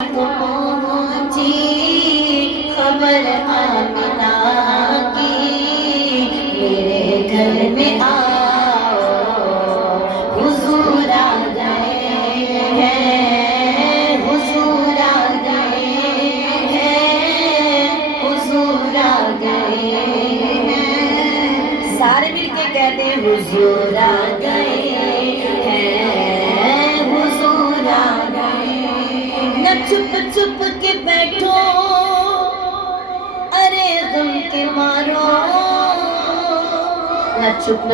کو پہنچی خبر آمنہ کی، میرے گھر میں آؤ حضور آ گئے ہیں، حضور آ گئے ہیں، حضور آ گئے ہیں۔ سارے مل کے کہتے ہیں حضور آ گئے ہیں، حضور آ گئے ہیں۔ نہ چھپ چھپ کے بیٹھو ارے غم کے مارو، نہ چھپ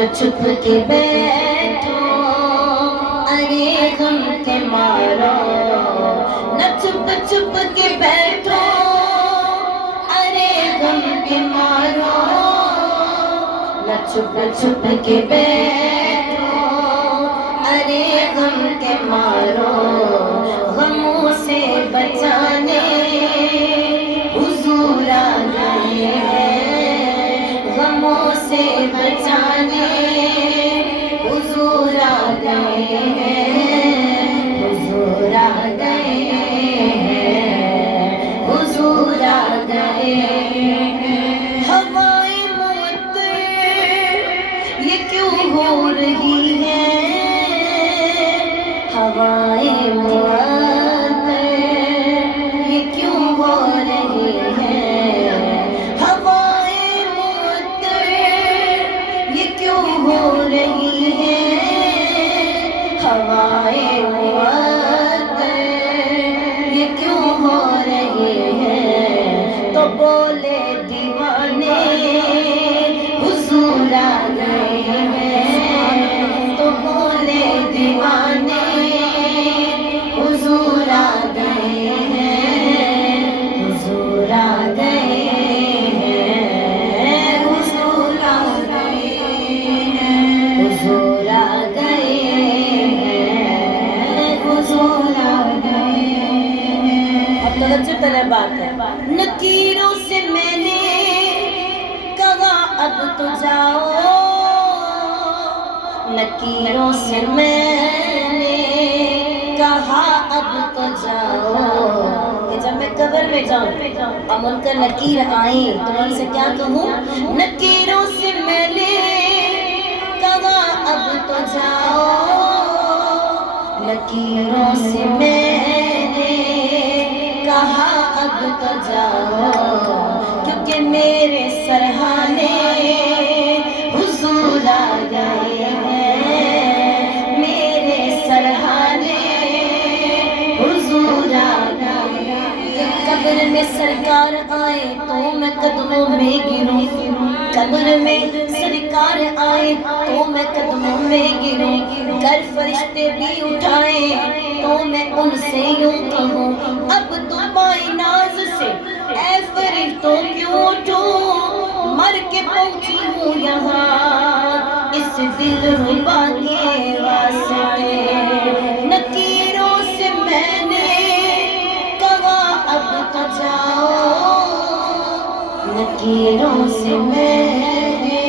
کے بیٹھو ارے غم کے مارو، نہ چھپ کے بیٹھو ارے غم کے مارو، نہ چھپ کے بیٹھو ارے غم کے مارو، غموں سے بچانے حضور آ گئے ہیں، غموں سے بچانے حضور آ گئے ہیں، حضور آ گئے ہیں، حضور آ گئے ہیں۔ ہوائیں معطر یہ کیوں ہو رہی ہے، ہوائیں معطر یہ کیوں ہو رہی ہے، ہوائیں معطر یہ کیوں ہو رہی ہے، ہوائیں معطر یہ کیوں ہو رہی ہے۔ تو بولے دیوانے حضور آ گئے ہیں، تو بولے دیوانے حضور آ گئے ہیں، حضور آ گئے ہیں، حضور آ گئے ہیں، حضور آ گئے ہیں، حضور آ گئے ہیں۔ اب توجہ طلب بات ہے، نکیروں سے میں نے کہا اب تو جاؤ، نکیروں سے میں نے کہا اب تو جاؤ، کہ جب میں قبر میں جاؤں اور منکر نکیر آئیں تو میں ان سے کیا کہوں، نکیروں سے میں نے کہا اب تو جاؤ، نکیروں سے میں نے کہا اب تو جاؤ، کیونکہ میرے سرہانے حضور آ گئے ہیں، میرے سرہانے حضور آ گئے ہیں۔ قبر میں سرکار آئے تو میں قدموں میں گروں، قبر میں سرکار آئے تو میں قدموں میں گروں، گر فرشتے بھی اٹھائیں تو میں ان سے یوں کہوں، اب تو پائے ناز سے اے فرشتوں کیوں اٹھوں، مر کے پہنچی ہوں یہاں اس دل ربا کے واسطے، نکیروں سے میں نے کہا اب تو جاؤ، نکیروں سے میں نے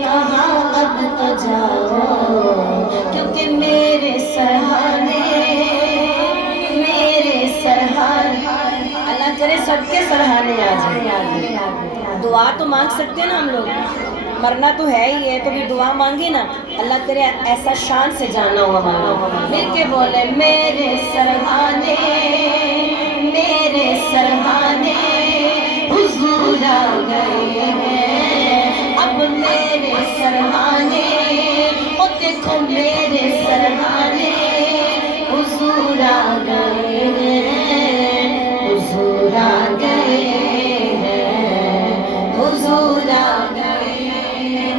کہا اب تو جاؤ، کیونکہ میرے سرہانے اللہ کرے سب کے سرہانے آ جائیں۔ دعا تو مانگ سکتے ہیں نا ہم لوگ، مرنا تو ہے ہی ہے تو بھی دعا مانگے نا، اللہ کرے ایسا شان سے جانا ہو ہمارا، مل کے بولے میرے سرہانے، میرے سرہانے حضور آ گئے ہیں، اب میرے سرہانے او دیکھو میرے سرہانے حضور آ گئے ہیں، حضور آ گئے ہیں، حضور آ گئے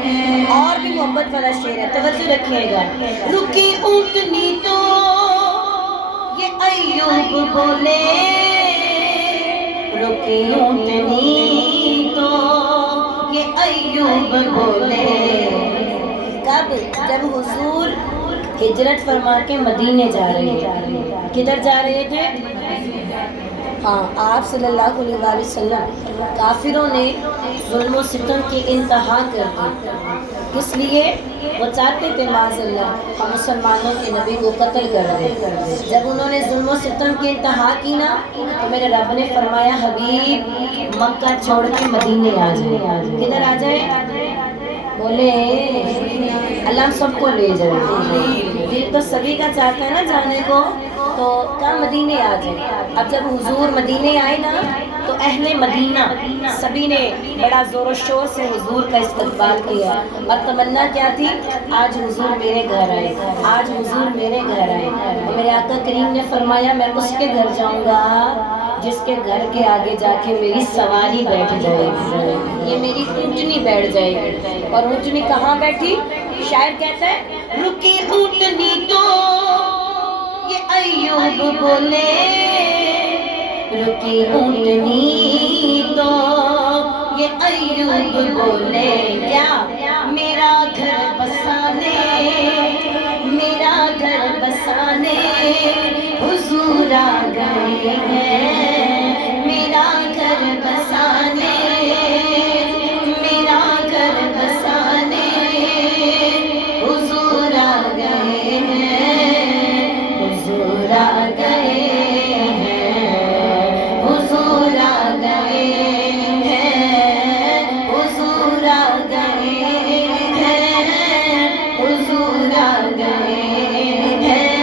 ہیں۔ اور بھی محبت والا شعر ہے، توجہ رکھیے گا، رکی اونٹنی تو یہ ایوب بولے، رکی اونٹنی تو یہ ایوب بولے، کب؟ جب حضور ہجرت فرما کے مدینے جا رہے تھے، کدھر جا رہے تھے؟ ہاں، آپ صلی اللہ علیہ وسلم، کافروں نے ظلم و ستم کی انتہا کر دی، کس لیے؟ وہ چاہتے تھے معاذاللہ ہم مسلمانوں کے نبی کو قتل کر دیں۔ جب انہوں نے ظلم و ستم کی انتہا کی نا تو میرے رب نے فرمایا حبیب مکہ چھوڑ کے مدینے آ جائے۔ کدھر آ جائے؟ بولے اللہ ہم سب کو لے جائے، دل تو سبھی کا چاہتا ہے نا جانے کو، تو کیا مدینے آ جائے۔ اب جب حضور مدینے آئے نا تو اہل مدینہ سبھی نے بڑا زور و شور سے حضور کا استقبال کیا، اور تمنا کیا تھی؟ آج حضور میرے گھر آئے، آج حضور میرے گھر آئے۔ اور میرے آقا کریم نے فرمایا میں اس کے گھر جاؤں گا جس کے گھر کے آگے جا کے میری سواری بیٹھ جائے گی، یہ میری اونٹنی بیٹھ جائے گی۔ اور اونٹنی کہاں بیٹھی؟ شاعر کہتا ہے رکی اونٹنی تو یہ ایوب بولے، رکی اونٹنی تو یہ ایوب بولے، کیا میرا گھر بسانے، میرا گھر بسانے حضور آ گئے ہیں، میرا گھر بسانے، میرا گھر بسانے حضور آ گئے ہیں، حضور آ گئے ہیں، حضور آ گئے ہیں، حضور آ گئے ہیں، حضور آ گئے ہیں،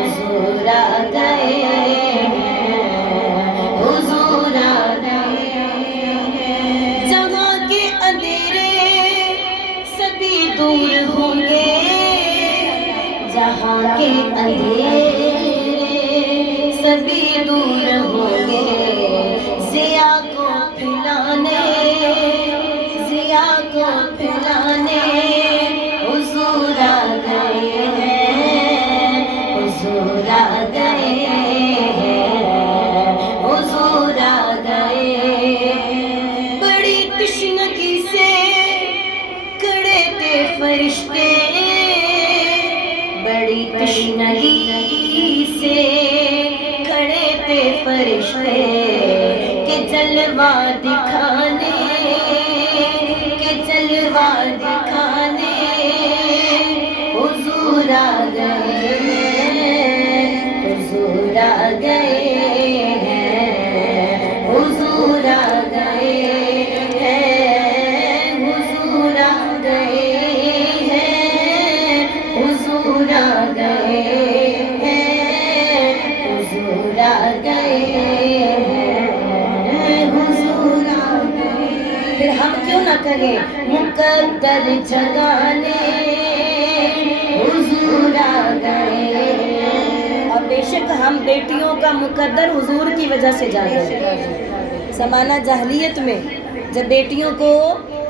حضور آ گئے ہیں، حضور آ گئے ہیں۔ جہاں کے اندھیرے سبھی دور ہوں گے، جہاں کے اندھیرے سبھی دور ہوں گے، ضیا کو پھیلانے، ضیا کو پھیلانے حضور آ گئے ہیں، حضور آ گئے ہیں، حضور آ گئے ہیں۔ بڑی تشنگی سے کھڑے تھے فرشتے، بڑی تشنگی سے کھڑے تھے فرشتے، کہ جلوہ دکھانے، کہ جلوہ دکھانے حضور آ گئے ہیں، حضور آ گئے ہیں، حضور آ گئے ہیں، حضور آ گئے ہیں، حضور آ گئے ہیں، حضور آ گئے ہیں، حضور آ گئے۔ پھر ہم کیوں نہ کہیں مقدر جگانے حضور آ گئے ہیں۔ اور بے شک ہم بیٹیوں کا مقدر حضور کی وجہ سے جاتے ہیں۔ زمانہ جاہلیت میں جب بیٹیوں کو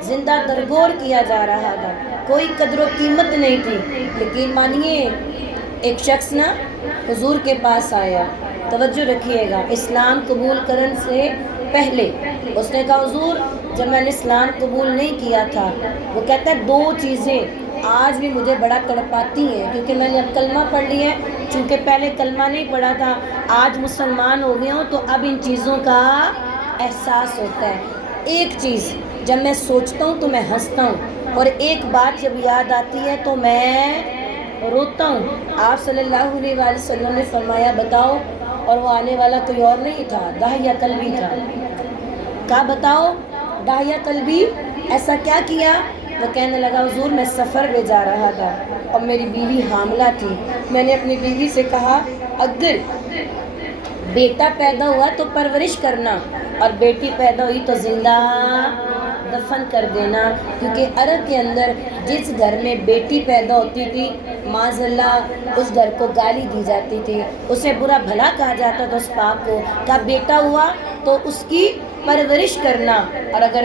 زندہ درگور کیا جا رہا تھا، کوئی قدر و قیمت نہیں تھی، لیکن مانیے ایک شخص نا حضور کے پاس آیا، توجہ رکھیے گا، اسلام قبول کرنے سے پہلے اس نے کہا حضور جب میں نے اسلام قبول نہیں کیا تھا، وہ کہتا ہے دو چیزیں آج بھی مجھے بڑا تڑپاتی ہیں، کیونکہ میں نے اب کلمہ پڑھ لیا ہے، چونکہ پہلے کلمہ نہیں پڑھا تھا، آج مسلمان ہو گیا ہوں تو اب ان چیزوں کا احساس ہوتا ہے۔ ایک چیز جب میں سوچتا ہوں تو میں ہنستا ہوں، اور ایک بات جب یاد آتی ہے تو میں روتا ہوں۔ آپ صلی اللہ علیہ وآلہ وسلم نے فرمایا بتاؤ، اور وہ آنے والا کوئی اور نہیں تھا، داہیہ کلبی تھا۔ کہا بتاؤ داہیہ کلبی ایسا کیا کیا؟ وہ کہنے لگا حضور میں سفر پہ جا رہا تھا اور میری بیوی حاملہ تھی، میں نے اپنی بیوی سے کہا اگر بیٹا پیدا ہوا تو پرورش کرنا، اور بیٹی پیدا ہوئی تو زندہ دفن کر دینا، کیونکہ عرب کے اندر جس گھر میں بیٹی پیدا ہوتی تھی معاذ اللہ اس گھر کو گالی دی جاتی تھی، اسے برا بھلا کہا جاتا تھا اس پاک کو۔ کہا بیٹا ہوا تو اس کی پرورش کرنا، اور اگر